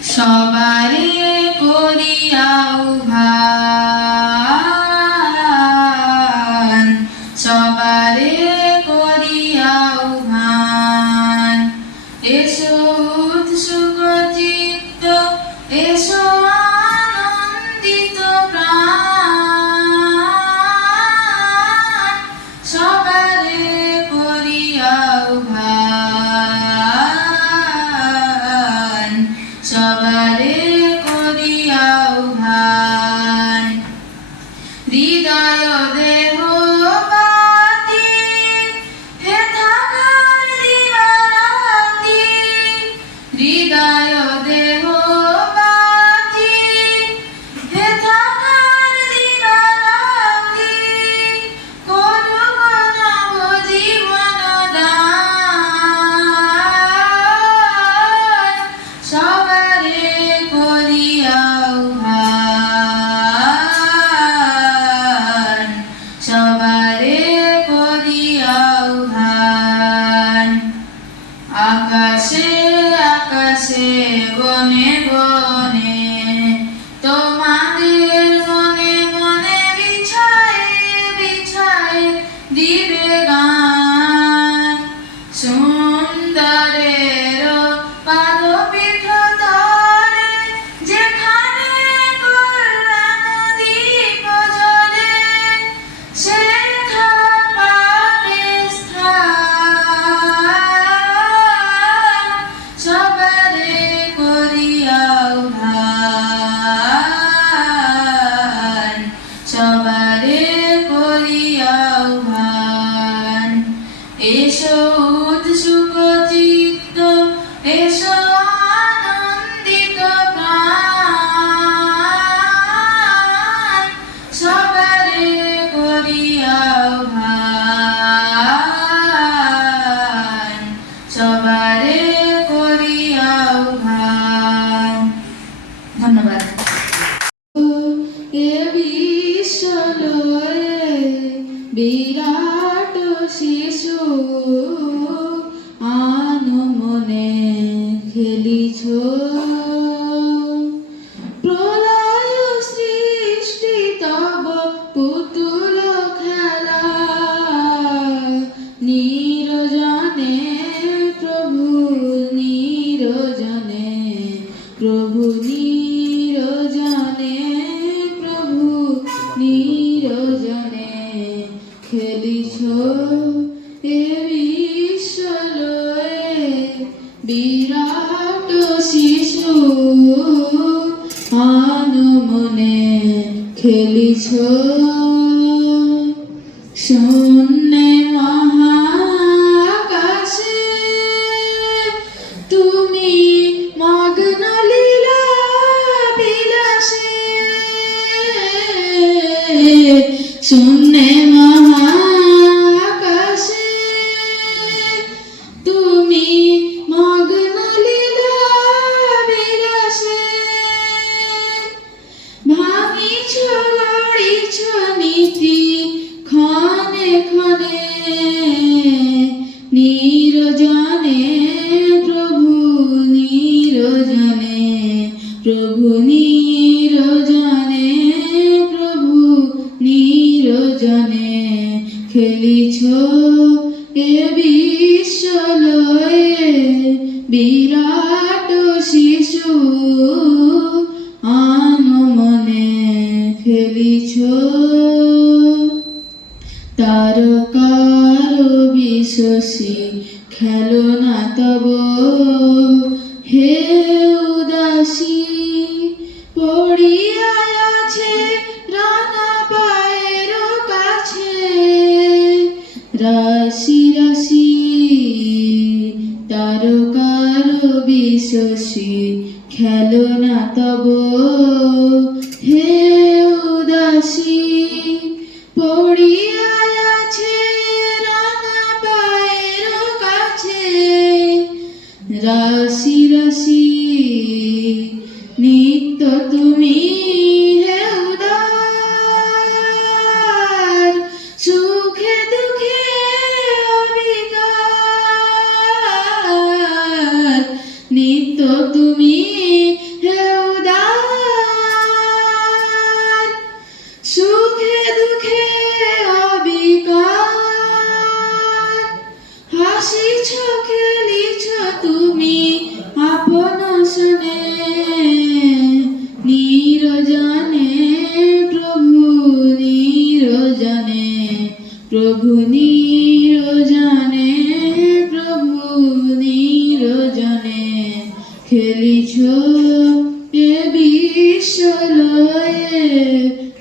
সবারে করিয়াও ভান, সবারে করিয়াও ভান। এসো উৎসুক চিত্ত, এসো আনন্দিত প্রাণ, সবারে করিয়াও ভান, সবারে করিয়াও ভান। হৃদয় দেহ বাতি হেথাকার দিবারাতি, হৃদয় দেহ বাতি হেথাকার দিবারাতি, করুক নব জীবন দান, সবারে করিয়াও ভান, সবারে করিয়াও ভান। আকাশে আকাশে বনে বনে তোমাদের মনে মনে বিছায়ে বিছায়ে দিবে গান, সুন্দরের পাদপীঠ তরে যেখানে কল্যাণ দীপ জ্বলে, সেথা পাবে স্থান, সবারে করিয়াও ভান, সবারে করিয়াও ভান। এসো উৎসুক চিত্ত, এসো আনন্দিত প্রাণ, সবারে করিয়াও ভান, সবারে করিয়াও ভান। ধন্যবাদ। এ বিশ্বলয়ে বিরাট শিশু আনমনে খেলিছ, প্রলয় সৃষ্টি তব পুতুল খেলা, নিরজনে প্রভু নিরজনে, প্রভু নিরজনে, প্রভু নিরজনে খেলিছ। এ বিশ্বলয়ে বিরাট শিশু আনমনে খেলিছ, শূন্যে মহাকাশে তুমি মগ্ন লীলা বিলাসে, শূন্যে মহাকাশে তুমি মগ্ন লীলা বিলাসে, ভাঙিছ গড়িছ নীতি ক্ষণে ক্ষণে, নিরজনে প্রভু নিরজনে, প্রভু নিরজনে, প্রভু নিরজনে খেলিছ। এ বিশ্বলয়ে বিরাট শিশু আনমনে খেলিছ, তারকার বিশ্বসী খেলনা তব, হে উদাসী পড়িয়া আছে রাঙা পায়ের কাছে, রাশি রাশি তারকার বিশ্বসী খেলনা তব, হে উদাসী পড়িয়া আছে রাঙা পায়ের কাছে, রাশি রাশি নিত্য তুমি হে উদার, সুখে দুঃখে অবিকার, নিত্য তুমি খেলিছ এ বিশ্বলয়ে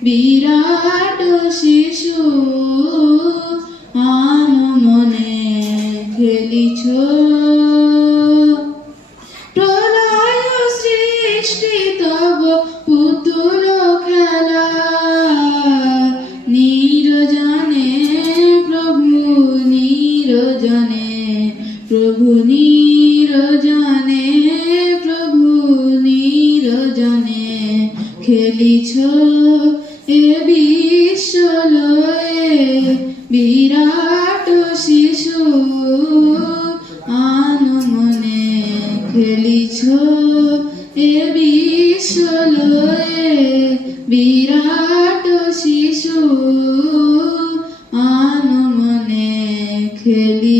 বিরাট শিশু আনমনে খেলিছ প্রলয় সৃষ্টি তব পুতুল খেলা নিরজনে প্রভু নিরজনে প্রভু নিরজনে প্রভু নিরজনে খেলিছ এ বিশ্বলয়ে বিরাট শিশু আনমনে খেলিছ এ বিশ্বলয়ে বিরাট শিশু আনমনে খেলি